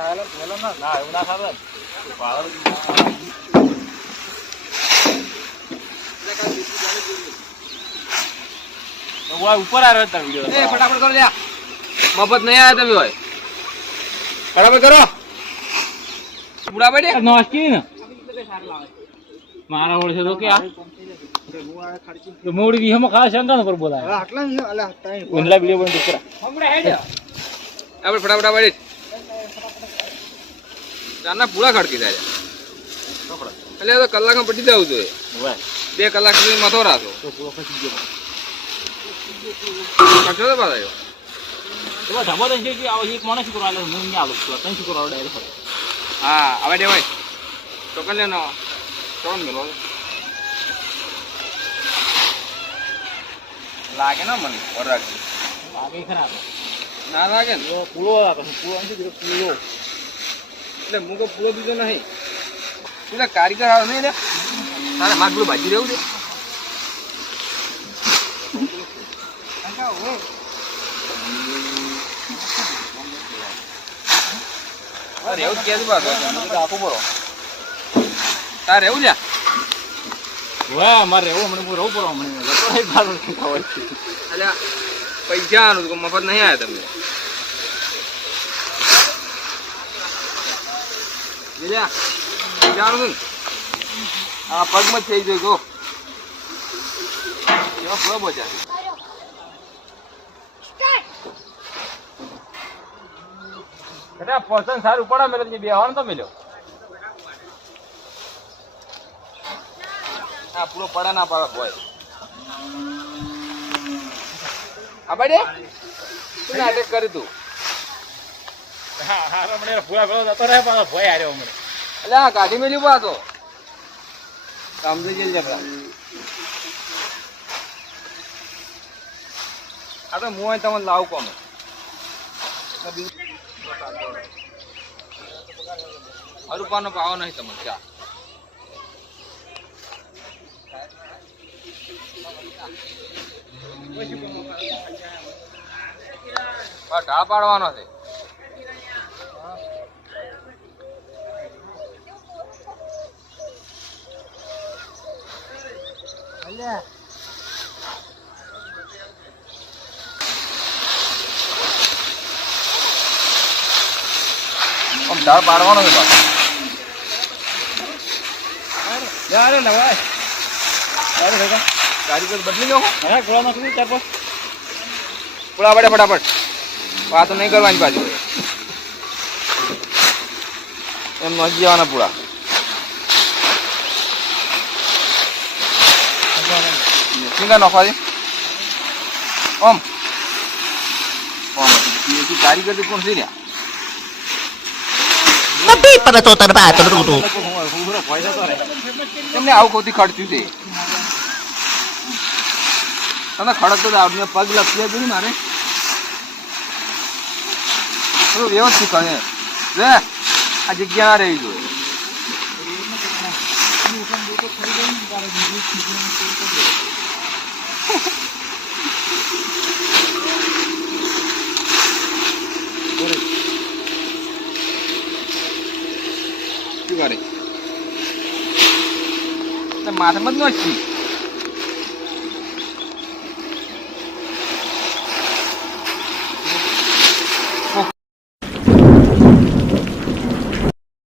નાયેલો થયેલો ના ના એવું ના ખાવે. ઉપર આવ્યો હતા વીડિયો. ફટાફટ કરો લ્યા. મફત નહીં આવ્યા તમે હોય. ફટાફટ કરો. બુડા ભાઈ નોસ્કી ને? મારા ઓળશે તો કે આ મોડી વિહમાં ખાસ શંકા પર બોલાય આટલા અલા તાઈ ઉનલા વીડિયો બંધ કરા આપણે ફટાફટ ભાઈ ચારના પૂરા ખડકી થાય એટલે તો કલાકમાં પટી જવું જોઈએ. બે કલાક સુધી મથો રાખો. તો પૂરો ખસી તો પાછો. તો તો કે આવો એક કરવા હું અહીંયા આલું છું. તને શું કરવા ડાયરેક્ટ હા હવે દેવાય ચોકન લેનો ચોકન મેલો. લાગે ને મને વરાગ લાગે ખરાબ ના લાગે ને. પૂળો લાગે પૂળો નથી પૂળો એટલે હું કોઈ પૂરો બીજો નહીં. પેલા કારીગર આવે નહીં ને? તારે મારે પેલું ભાજી રહેવું છે? તારે એવું જ પાછો. આપું બરો તારે રહેવું લ્યા? વાહ મારે રહેવું હમણાં હું રહું પડો હમણાં. પૈસા મફત નહીં આવ્યા તમને. ને? આ પગમાં થઈ ગયો ગો કટા પસંદ સારું પડે મેળો બે બેહવાનું તો મેલ્યો. હા પૂરો પડા ના પાડે બોય આ બાડે તું નાટક કરી તું? હા હા હમણાં પૂરા પેલો જતો રહે પણ ભય હાર્યો હમણાં. એટલે આ કાઢી મેલ્યું પાછો સમજી જઈ જબરા આ તો હું અહીં તમને લાવું કોમ. રૂપાનો પાવો નહીં તમને ચા બસ પાડવાનો છે. આમ ઢાળ પાડવાનો છે પાછો. યાર નવાય અરે કારીગર બદલી લો હા ગોળા નાખી ચાર પાંચ? પડે ફટાફટ. વાતો નહીં કરવાની પાછું. એમ નથી જવાના પૂરા. સિંગા નોખવા દે ઓમ ઓમ એ કારીગર તો કોણ છે ને Tapi pada tuh terbaik terus તમને આવું કોથી ખડચ્યું છે. તમે ખડક તો આપને પગ લખી જાય મારે. તો વ્યવસ્થિત કરે. રે આ જગ્યા રહી જોઈએ શું કરે માથામાં જ નો જ છી